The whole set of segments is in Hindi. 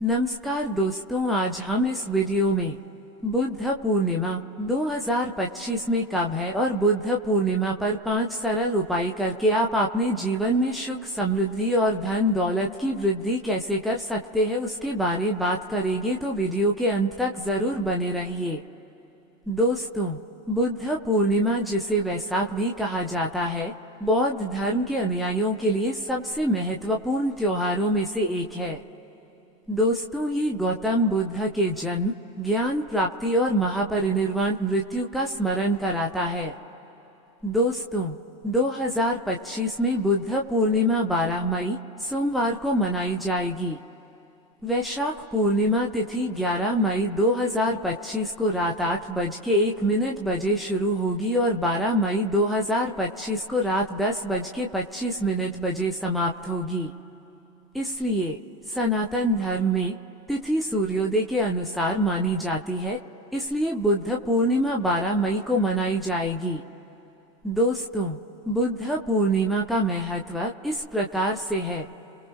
नमस्कार दोस्तों, आज हम इस वीडियो में बुद्ध पूर्णिमा 2025 में कब है और बुद्ध पूर्णिमा पर 5 सरल उपाय करके आप अपने जीवन में सुख, समृद्धि और धन दौलत की वृद्धि कैसे कर सकते हैं उसके बारे में बात करेंगे, तो वीडियो के अंत तक जरूर बने रहिए। दोस्तों, बुद्ध पूर्णिमा जिसे वैसाख भी कहा जाता है, बौद्ध धर्म के अनुयायियों के लिए सबसे महत्वपूर्ण त्योहारों में से एक है। दोस्तों, ये गौतम बुद्ध के जन्म, ज्ञान प्राप्ति और महापरिनिर्वाण मृत्यु का स्मरण कराता है। दोस्तों, 2025 में बुद्ध पूर्णिमा 12 मई सोमवार को मनाई जाएगी। वैशाख पूर्णिमा तिथि 11 मई 2025 को रात 8:01 बजे शुरू होगी और 12 मई 2025 को रात 10:25 बजे समाप्त होगी। इसलिए सनातन धर्म में तिथि सूर्योदय के अनुसार मानी जाती है, इसलिए बुद्ध पूर्णिमा 12 मई को मनाई जाएगी। दोस्तों, बुद्ध पूर्णिमा का महत्व इस प्रकार से है।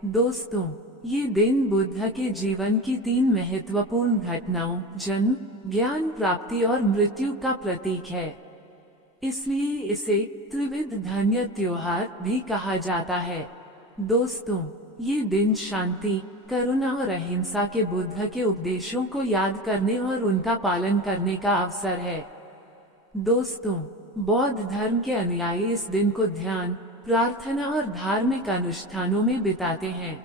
दोस्तों, ये दिन बुद्ध के जीवन की 3 महत्वपूर्ण घटनाओं जन्म, ज्ञान प्राप्ति और मृत्यु का प्रतीक है। इसलिए इसे त्रिविध धन्य त्योहार भी कहा जाता है। दोस्तों, ये दिन शांति, करुणा और अहिंसा के बुद्ध के उपदेशों को याद करने और उनका पालन करने का अवसर है। दोस्तों, बौद्ध धर्म के अनुयायी इस दिन को ध्यान, प्रार्थना और धार्मिक अनुष्ठानों में बिताते हैं।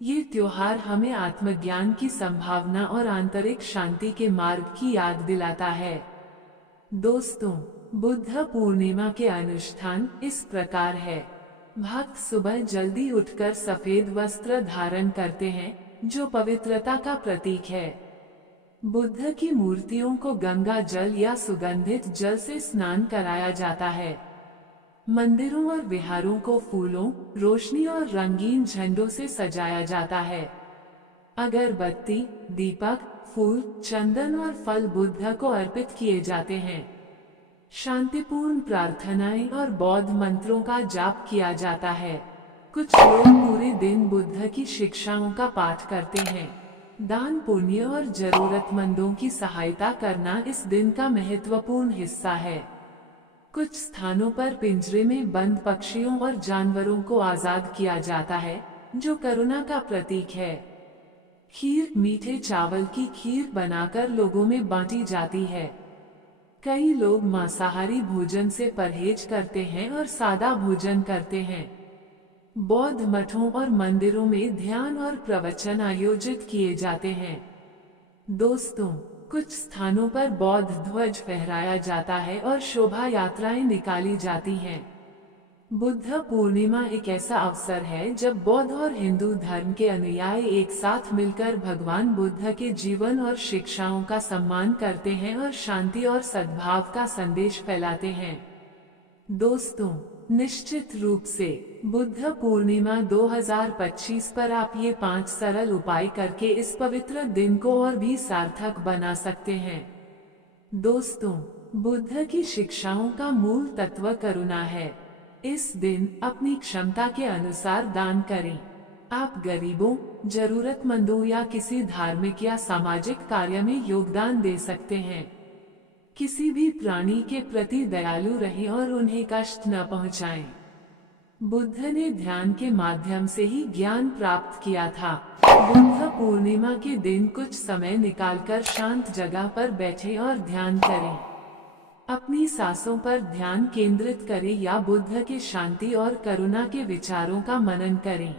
ये त्योहार हमें आत्मज्ञान की संभावना और आंतरिक शांति के मार्ग की याद दिलाता है। दोस्तों, बुद्ध पूर्णिमा के अनुष्ठान इस प्रकार है। भक्त सुबह जल्दी उठकर सफेद वस्त्र धारण करते हैं, जो पवित्रता का प्रतीक है। बुद्ध की मूर्तियों को गंगा जल या सुगंधित जल से स्नान कराया जाता है। मंदिरों और विहारों को फूलों, रोशनी और रंगीन झंडों से सजाया जाता है। अगरबत्ती, दीपक, फूल, चंदन और फल बुद्ध को अर्पित किए जाते हैं। शांतिपूर्ण प्रार्थनाएं और बौद्ध मंत्रों का जाप किया जाता है। कुछ लोग पूरे दिन बुद्ध की शिक्षाओं का पाठ करते हैं। दान पुण्य और जरूरतमंदों की सहायता करना इस दिन का महत्वपूर्ण हिस्सा है। कुछ स्थानों पर पिंजरे में बंद पक्षियों और जानवरों को आजाद किया जाता है, जो करुणा का प्रतीक है। खीर, मीठे चावल की खीर बनाकर लोगों में बांटी जाती है। कई लोग मांसाहारी भोजन से परहेज करते हैं और सादा भोजन करते हैं। बौद्ध मठों और मंदिरों में ध्यान और प्रवचन आयोजित किए जाते हैं। दोस्तों, कुछ स्थानों पर बौद्ध ध्वज फहराया जाता है और शोभा यात्राएं निकाली जाती हैं। बुद्ध पूर्णिमा एक ऐसा अवसर है जब बौद्ध और हिंदू धर्म के अनुयायी एक साथ मिलकर भगवान बुद्ध के जीवन और शिक्षाओं का सम्मान करते हैं और शांति और सद्भाव का संदेश फैलाते हैं। दोस्तों, निश्चित रूप से बुद्ध पूर्णिमा 2025 पर आप ये 5 सरल उपाय करके इस पवित्र दिन को और भी सार्थक बना सकते हैं। दोस्तों, बुद्ध की शिक्षाओं का मूल तत्व करुणा है। इस दिन अपनी क्षमता के अनुसार दान करें। आप गरीबों, जरूरतमंदों या किसी धार्मिक या सामाजिक कार्य में योगदान दे सकते हैं। किसी भी प्राणी के प्रति दयालु रहें और उन्हें कष्ट न पहुंचाएं। बुद्ध ने ध्यान के माध्यम से ही ज्ञान प्राप्त किया था। बुद्ध पूर्णिमा के दिन कुछ समय निकालकर शांत जगह पर बैठें और ध्यान करें। अपनी सांसों पर ध्यान केंद्रित करें या बुद्ध के शांति और करुणा के विचारों का मनन करें।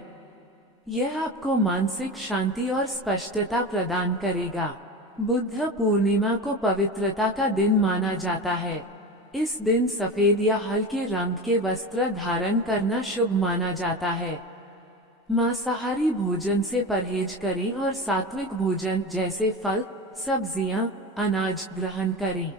यह आपको मानसिक शांति और स्पष्टता प्रदान करेगा। बुद्ध पूर्णिमा को पवित्रता का दिन माना जाता है। इस दिन सफेद या हल्के रंग के वस्त्र धारण करना शुभ माना जाता है। मांसाहारी भोजन से परहेज करें और सात्विक भोजन जैसे फल, सब्जियां, अनाज ग्रहण करें।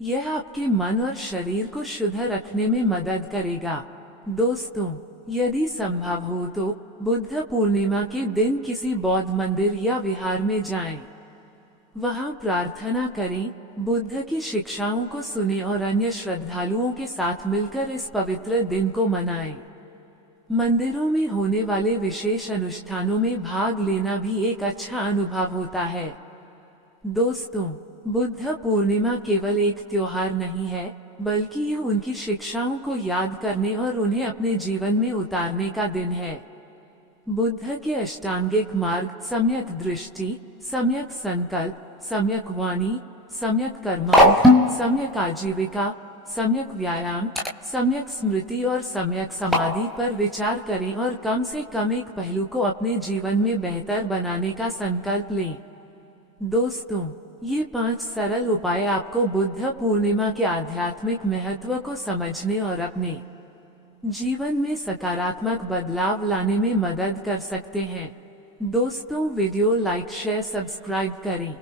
यह आपके मन और शरीर को शुद्ध रखने में मदद करेगा। दोस्तों, यदि संभव हो तो बुद्ध पूर्णिमा के दिन किसी बौद्ध मंदिर या विहार में जाएं। वहां प्रार्थना करें, बुद्ध की शिक्षाओं को सुनें और अन्य श्रद्धालुओं के साथ मिलकर इस पवित्र दिन को मनाएं। मंदिरों में होने वाले विशेष अनुष्ठानों में भाग लेना भी एक अच्छा अनुभव होता है। दोस्तों, बुद्ध पूर्णिमा केवल एक त्योहार नहीं है, बल्कि यह उनकी शिक्षाओं को याद करने और उन्हें अपने जीवन में उतारने का दिन है। बुद्ध के अष्टांगिक मार्ग सम्यक दृष्टि, सम्यक संकल्प, सम्यक वाणी, सम्यक कर्मांग, सम्यक आजीविका, सम्यक व्यायाम, सम्यक स्मृति और सम्यक समाधि पर विचार करें और कम से कम एक पहलू को अपने जीवन में बेहतर बनाने का संकल्प लें। दोस्तों, ये 5 सरल उपाय आपको बुद्ध पूर्णिमा के आध्यात्मिक महत्व को समझने और अपने जीवन में सकारात्मक बदलाव लाने में मदद कर सकते हैं। दोस्तों, वीडियो लाइक, शेयर, सब्सक्राइब करें।